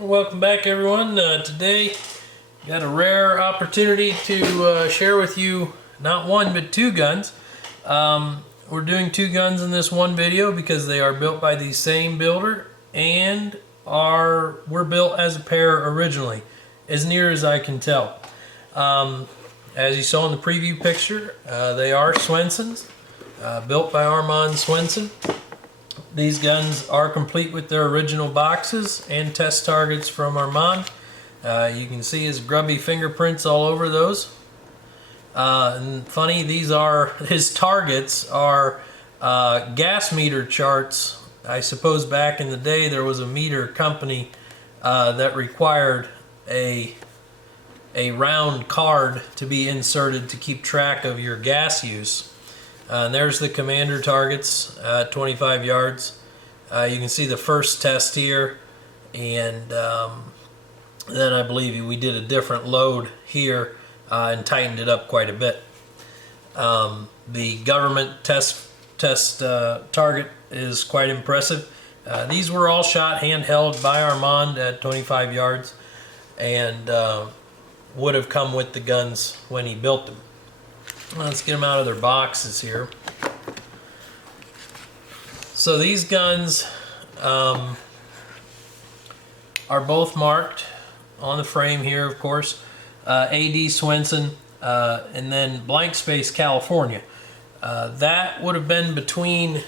Welcome back, everyone. Today got a rare opportunity to share with you not one but two guns. We're doing two guns in this one video because they are built by the same builder and were built as a pair originally, as near as I can tell. As you saw in the preview picture, they are Swensons, built by Armand Swenson. These guns are complete with their original boxes and test targets from Armand. You can see his grubby fingerprints all over those. And funny, his targets are gas meter charts. I suppose back in the day there was a meter company that required a round card to be inserted to keep track of your gas use. And there's the commander targets at 25 yards. You can see the first test here, and then I believe we did a different load here and tightened it up quite a bit. The government test target is quite impressive. These were all shot handheld by Armand at 25 yards and would have come with the guns when he built them. Let's get them out of their boxes here. So these guns are both marked on the frame here, of course. AD Swenson and then blank space California. That would have been between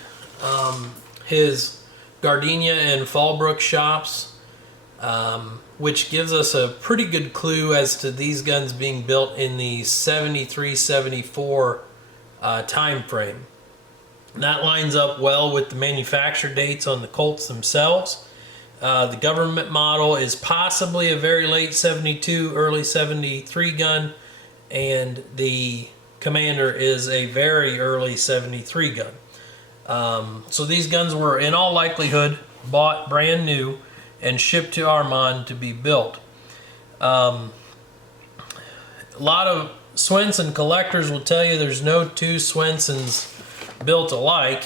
his Gardenia and Fallbrook shops, which gives us a pretty good clue as to these guns being built in the 73-74 time frame. That lines up well with the manufacture dates on the Colts themselves. The government model is possibly a very late 72, early 73 gun, and the Commander is a very early 73 gun. So these guns were in all likelihood bought brand new and shipped to Armand to be built. A lot of Swenson collectors will tell you there's no two Swensons built alike,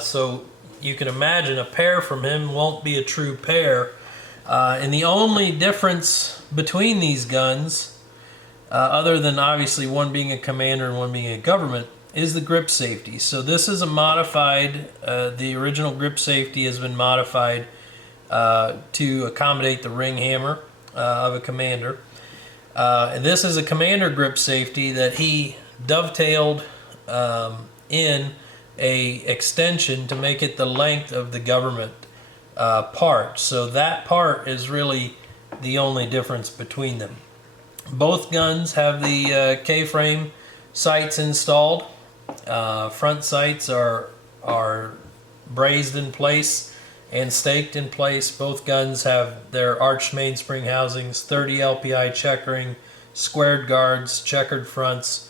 so you can imagine a pair from him won't be a true pair. And the only difference between these guns, other than obviously one being a commander and one being a government, is the grip safety. So this is a modified, the original grip safety has been modified to accommodate the ring hammer of a commander. And this is a commander grip safety that he dovetailed in a extension to make it the length of the government part. So that part is really the only difference between them. Both guns have the K-frame sights installed. Front sights are brazed in place and staked in place. Both guns have their arched mainspring housings, 30 LPI checkering, squared guards, checkered fronts.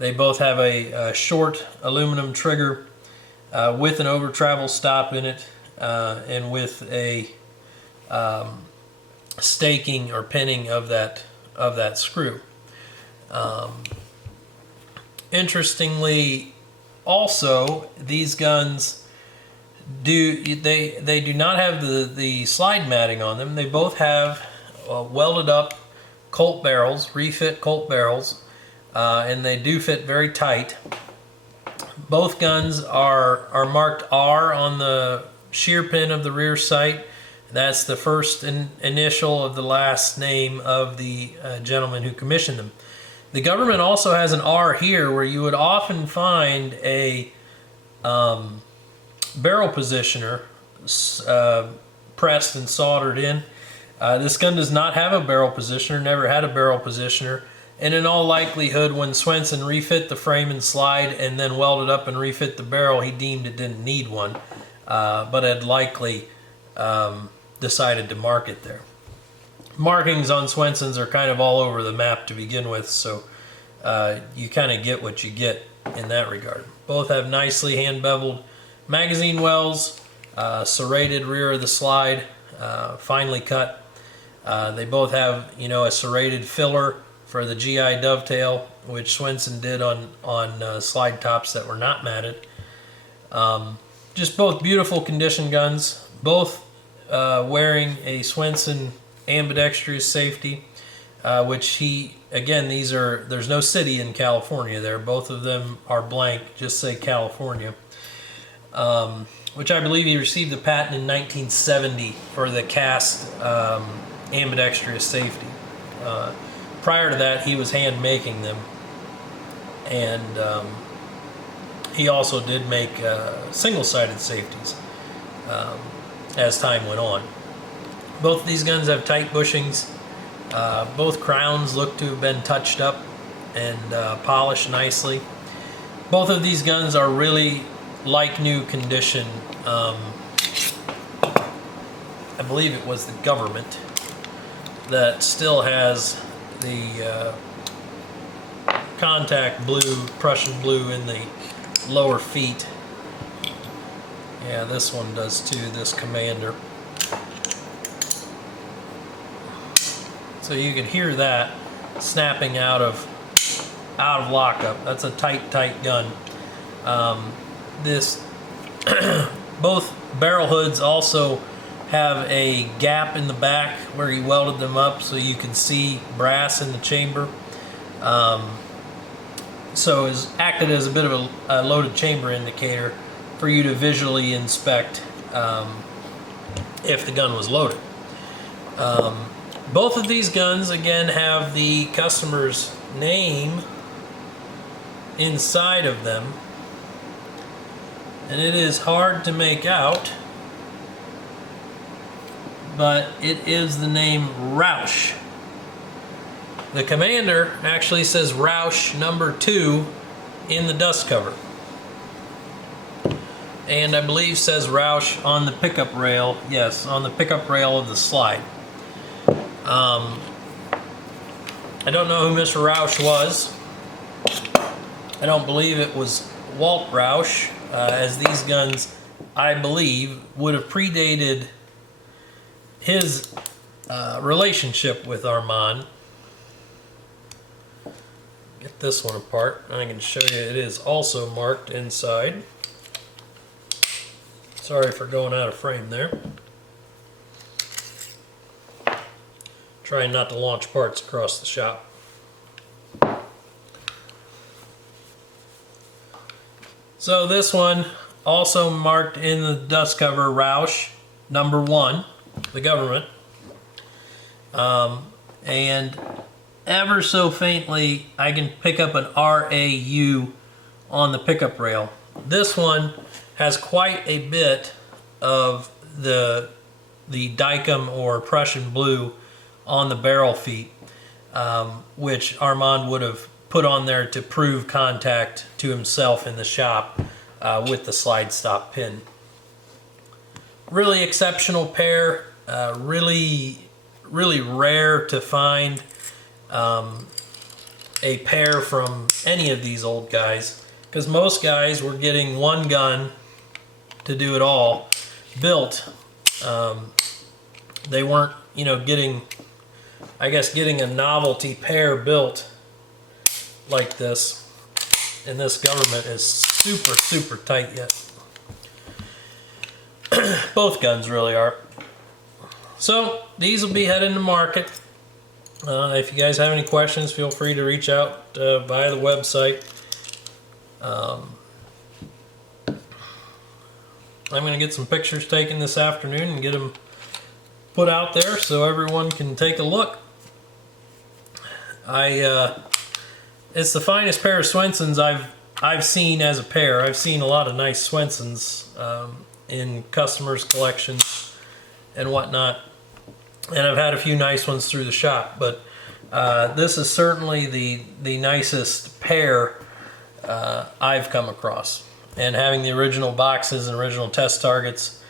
They both have a short aluminum trigger with an over travel stop in it and with a staking or pinning of that screw. Interestingly, also these guns do not have the slide matting on them. They both have welded up Colt barrels, refit Colt barrels, and they do fit very tight. Both guns are marked R on the shear pin of the rear sight. That's the first initial of the last name of the gentleman who commissioned them. The government also has an R here where you would often find a barrel positioner pressed and soldered in. This gun does not have a barrel positioner, never had a barrel positioner, and in all likelihood when Swenson refit the frame and slide and then welded up and refit the barrel, he deemed it didn't need one, but had likely decided to mark it there. Markings on Swensons are kind of all over the map to begin with, so you kind of get what you get in that regard. Both have nicely hand beveled magazine wells, serrated rear of the slide, finely cut. They both have, a serrated filler for the GI dovetail, which Swenson did on slide tops that were not matted. Just both beautiful condition guns, both wearing a Swenson ambidextrous safety, which there's no city in California there. Both of them are blank, just say California. Which I believe he received the patent in 1970 for the cast ambidextrous safety. Prior to that, he was hand making them, and he also did make single-sided safeties as time went on. Both of these guns have tight bushings. Both crowns look to have been touched up and polished nicely. Both of these guns are really like new condition. I believe it was the government that still has the contact blue, Prussian blue in the lower feet. Yeah, this one does too, this Commander. So you can hear that snapping out of lockup. That's a tight gun. Both barrel hoods also have a gap in the back where he welded them up so you can see brass in the chamber. So it's acted as a bit of a loaded chamber indicator for you to visually inspect if the gun was loaded. Both of these guns again have the customer's name inside of them, and it is hard to make out, but it is the name Roush. The Commander actually says Roush #2 in the dust cover, and I believe says Roush on the pickup rail. Yes, on the pickup rail of the slide. I don't know who Mr. Roush was. I don't believe it was Walt Roush, as these guns, I believe, would have predated his relationship with Armand. Get this one apart. I can show you it is also marked inside. Sorry for going out of frame there. Trying not to launch parts across the shop. So this one also marked in the dust cover Roush #1, the government, and ever so faintly I can pick up an RAU on the pickup rail. This one has quite a bit of the Dykem or Prussian blue on the barrel feet, which Armand would have put on there to prove contact to himself in the shop with the slide stop pin. Really exceptional pair, really rare to find a pair from any of these old guys, because most guys were getting one gun to do it all built. They weren't, getting a novelty pair built like this, and this government is super tight yet. Both guns really are. So these will be heading to market. If you guys have any questions, feel free to reach out via the website. I'm going to get some pictures taken this afternoon and get them put out there so everyone can take a look. It's the finest pair of Swensons I've seen as a pair. I've seen a lot of nice Swensons in customers' collections and whatnot, and I've had a few nice ones through the shop, but this is certainly the nicest pair I've come across. And having the original boxes and original test targets,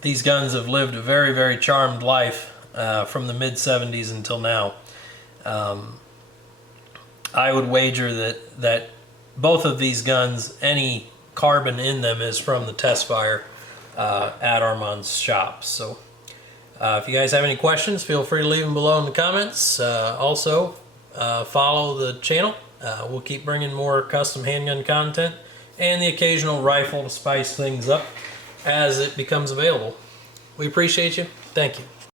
these guns have lived a very charmed life from the mid-70s until now. I would wager that both of these guns, any carbon in them is from the test fire at Armand's shop. So if you guys have any questions, feel free to leave them below in the comments. Also, follow the channel. We'll keep bringing more custom handgun content and the occasional rifle to spice things up as it becomes available. We appreciate you. Thank you.